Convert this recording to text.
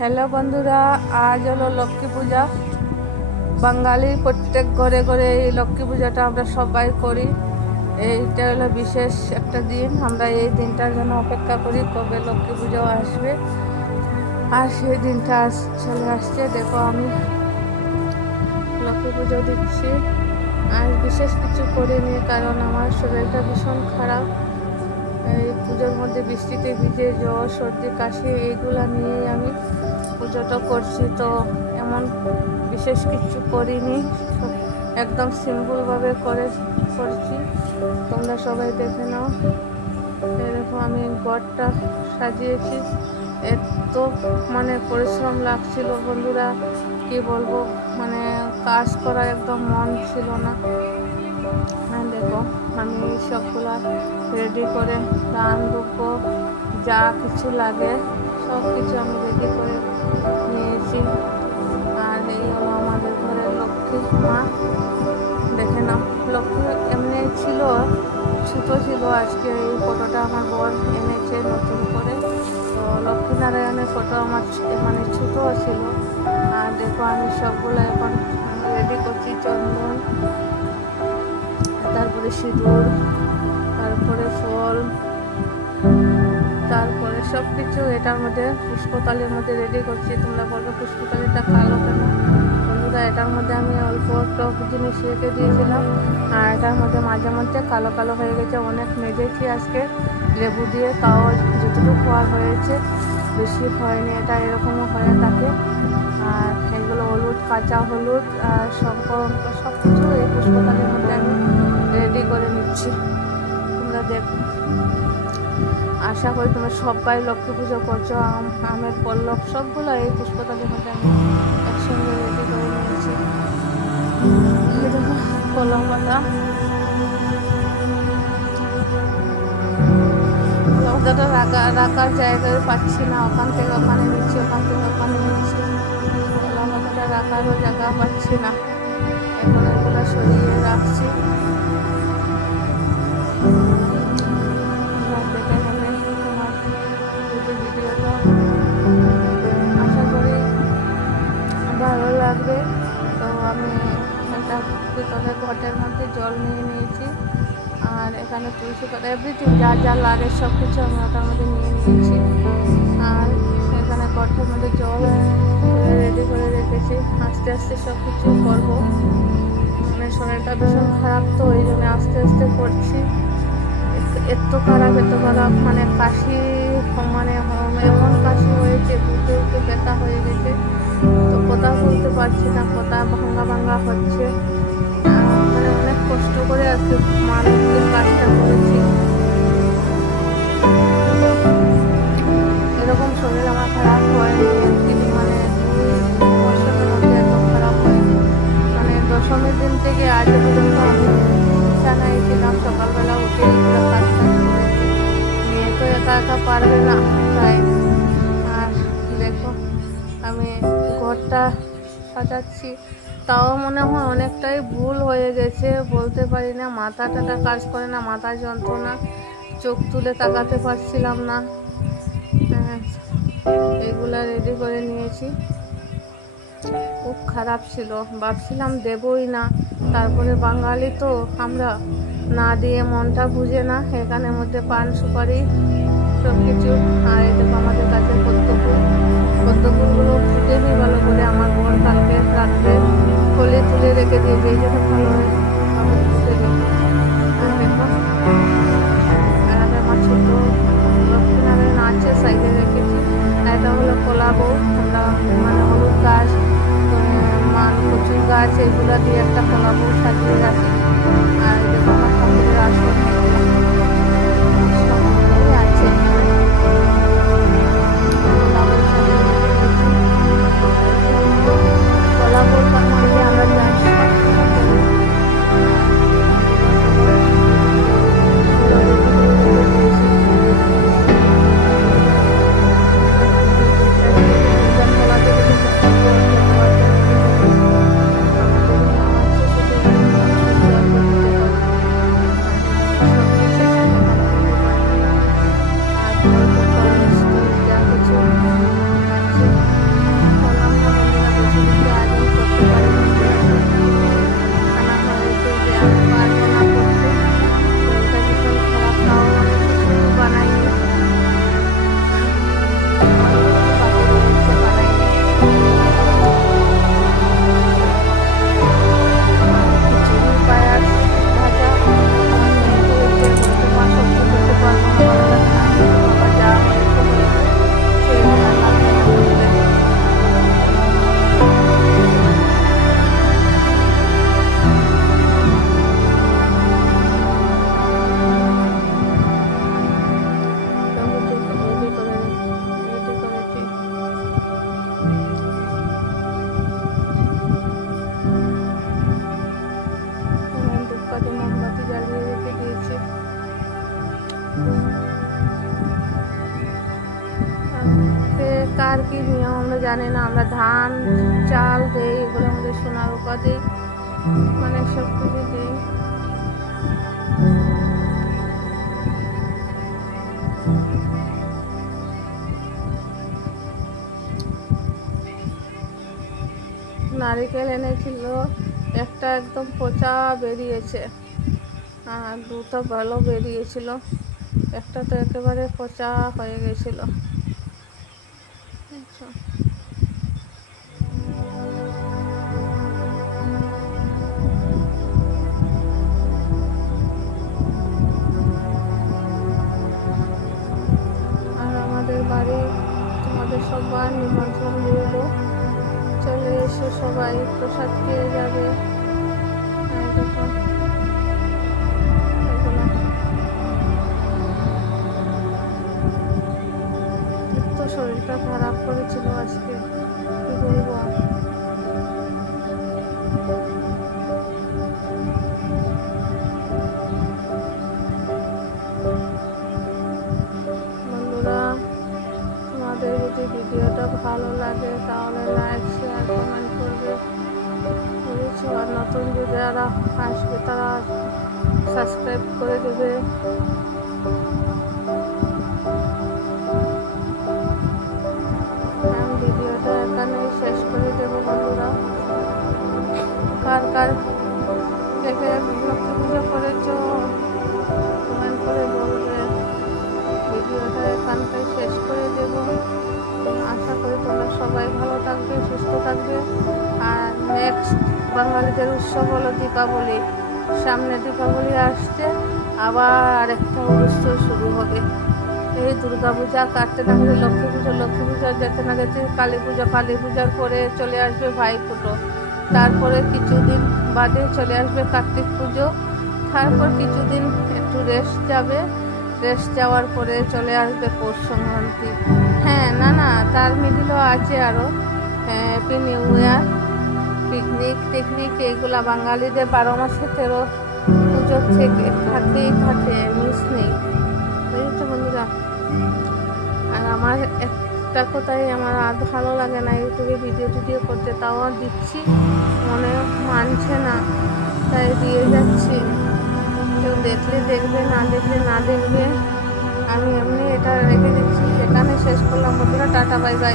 Hello বন্ধুরা, আজ হলো লক্ষ্মী পূজা। বাঙালির প্রত্যেক ঘরে ঘরে এই লক্ষ্মী পূজাটা আমরা সবাই করি। এইটা হলো বিশেষ একটা দিন। আমরা এই দিনটার জন্য অপেক্ষা করি কবে লক্ষ্মী পুজো আসবে, আর সেই দিনটা চলে আসছে। দেখো আমি লক্ষ্মী পুজো দিচ্ছি। আর বিশেষ কিছু করিনি, কারণ আমার শরীরটা ভীষণ খারাপ। এই পুজোর মধ্যে বৃষ্টিতে ভিজে জ্বর, সর্দি, কাশি এইগুলা নিয়েই আমি পুজোটা করছি। তো এমন বিশেষ কিছু করিনি, একদম সিম্পলভাবে করছি। তোমরা সবাই দেখে নাও। এরকম আমি ঘরটা সাজিয়েছি। এত পরিশ্রম লাগছিল বন্ধুরা, কি বলবো, কাজ করা একদম মন ছিল না। দেখো আমি সবগুলা রেডি করে গান দুব্বো যা কিছু লাগে সব কিছু আমি রেডি করে নিয়েছি। আর এই হলো আমাদের ঘরের লক্ষ্মী মা। দেখে নাও, লক্ষ্মী এমনি ছিল, ছোটো ছিল। আজকে এই ফটোটা আমার বর এনেছে নতুন করে। তো লক্ষ্মীনারায়ণের ফটো আমার ছোটো ছিল। আর দেখো আমি সবগুলো এখন রেডি করছি। চন্দন, তারপরে সিঁদুর, তারপরে ফল, তারপরে সব কিছু এটার মধ্যে পুষ্পতালির মধ্যে রেডি করছি। তোমরা বলবে পুষ্পতালিটা কালো কেন? বন্ধুরা, এটার মধ্যে আমি অল্প টক জিনিস রেখে দিয়েছিলাম, আর এটার মধ্যে মাঝে মধ্যে কালো কালো হয়ে গেছে। অনেক মেজেছি আজকে লেবু দিয়ে, তাও যতটুকু হওয়ার হয়েছে, বেশি হয়নি। এটা এরকমও হয়ে থাকে। আর এগুলো হলুদ, কাঁচা হলুদ আর সব কিছু এই পুষ্পতালির মধ্যে আমি রেডি করে নিচ্ছি। তোমরা দেখো, আশা করি তোমরা সবাই লক্ষ্মী পুজো করছো। আমের পল্লব সবগুলো এই পুষ্পতালির মধ্যে আমি একসঙ্গে রেডি করে নিয়েছি। কলম পাতা, রাখার জায়গায় পাচ্ছি না। ওখান থেকে ওখানে নিচ্ছি, ওখান থেকে ওখানে নিচ্ছি। কলম পাতাটা রাখারও জায়গা পাচ্ছি না। এখন এগুলো সরিয়ে রাখছি। ভিডিওটা আশা করি ভালো লাগবে। তো আমি একটা পিতলের ঘটের মধ্যে জল নিয়ে নিয়েছি, আর এখানে তুলসী পাতা, এভরিথিং যা যা লাগে সব কিছু আমি ওটার মধ্যে নিয়ে নিয়েছি। আর এখানে ঘটের মধ্যে জল রেডি করে রেখেছি। আস্তে আস্তে সব কিছু করবো। শরীরটা ভীষণ খারাপ, তো ওই জন্য আস্তে আস্তে করছি। এত খারাপ কাশি, এমন কাশি হয়েছে, বুকে উঠে ব্যথা হয়ে গেছে। তো কথা বলতে পারছি না, কথা ভাঙা ভাঙা হচ্ছে। অনেক কষ্ট করে আজকে মানুষকে কাজটা করেছি। এরকম শরীর আমার খারাপ হয়নি। 2 বছরের মধ্যে এত খারাপ হয়নি। দশমীর দিন থেকে আজ পর্যন্ত আমি বিছানায় ছিলাম। সকালবেলা উঠে এগুলো কাজ করেছি। মেয়ে তো একা একা পারবে না, তাই। আর দেখো আমি ঘরটা সাজাচ্ছি, তাও মনে হয় অনেকটাই ভুল হয়ে গেছে। বলতে পারি না, মাথাটা কাজ করে না, মাথা যন্ত্রণা, চোখ তুলে তাকাতে পারছিলাম না। এগুলা রেডি করে নিয়েছি। খুব খারাপ ছিল, ভাবছিলাম দেবই না। তারপরে বাঙালি তো আমরা, না দিয়ে মনটা বুঝে না। এখানের মধ্যে পান সুপারি সব কিছু। আর এই দেখো আমাদের কাছে পদ্মফুলগুলো ফুটেনি ভালো করে। আমার বর কালকে রাত্রে ফলে তুলে রেখে দিয়েছে, এই জন্য ভালো ফুটেনি। দেখো, আর আমার ছোট লক্ষ্মীনারায়ণ আছে, সাইডে রেখেছি। এটা হলো কলা বউ। আমরা হলুদ গাছ, কচুর গাছ, এগুলো দিয়ে একটা কলা বউ সাজিয়ে রাখি। আর দেখো আমার ঠাকুরের আসন আছে। কলা বউটার মধ্যে আমরা আমরা জানি না, আমরা ধান চাল দিই, এগুলো আমাদের সোনা রূপা দিই, মানে সব কিছু দিই। নারিকেল এনেছিল, একটা একদম পচা বেরিয়েছে আর দুটো ভালো বেরিয়েছিল, একটা তো একেবারে পচা হয়ে গেছিল। আচ্ছা, আর আমাদের বাড়ি তোমাদের সবার নিমন্ত্রণ রইল, চলে এসে সবাই প্রসাদ খেয়ে যাবে। একটু শরীরটা খারাপ করেছিল আজকে, কি বলবো। বন্ধুরা, তোমাদের যদি ভিডিওটা ভালো লাগে তাহলে লাইক শেয়ার কমেন্ট করবে, বুঝেছো? আর নতুন যারা আসবে তারা সাবস্ক্রাইব করে দেবে। আমি ভিডিওটা এখানেই শেষ করে দেবো বন্ধুরা। কার কার দেখে লক্ষ্মী পুজো করেছো কমেন্ট করে বলবে। ভিডিওটা এখানটাই শেষ করে দেব। আশা করি তোমরা সবাই ভালো থাকবে, সুস্থ থাকবে। আর নেক্সট বাঙালিদের উৎসব হলো দীপাবলি। সামনে দীপাবলি আসছে, আবার একটা উৎসব শুরু হবে। এই দুর্গা পূজা কাটতে না হলে লক্ষ্মী পুজো যেতে না যেতে কালী পূজার পরে চলে আসবে ভাইফোঁটো, তারপরে কিছুদিন বাদে চলে আসবে কার্তিক পুজো, তারপর কিছুদিন একটু রেস্ট যাবে, রেস্ট যাওয়ার পরে চলে আসবে পৌষ সংক্রান্তি। হ্যাঁ, না তার মিডিলও আছে আরও হ্যাপি নিউ ইয়ার, পিকনিক টিকনিক, এইগুলা বাঙালিদের 12 মাসে 13 পুজোর থেকে থাকেই থাকে, মিস নেই, বুঝেছো বন্ধুরা? আর আমার একটা কথাই আমার আর ভালো লাগে না, ইউটিউবে ভিডিও করতে, তাও দিচ্ছি, মনে মানছে না, তাই দিয়ে যাচ্ছি। কেউ দেখলে দেখবে, না দেখলে না দেখবে, আমি এমনি এটা রেখে দিচ্ছি। এখানে শেষ করলাম বন্ধুরা, টাটা বাই বাই।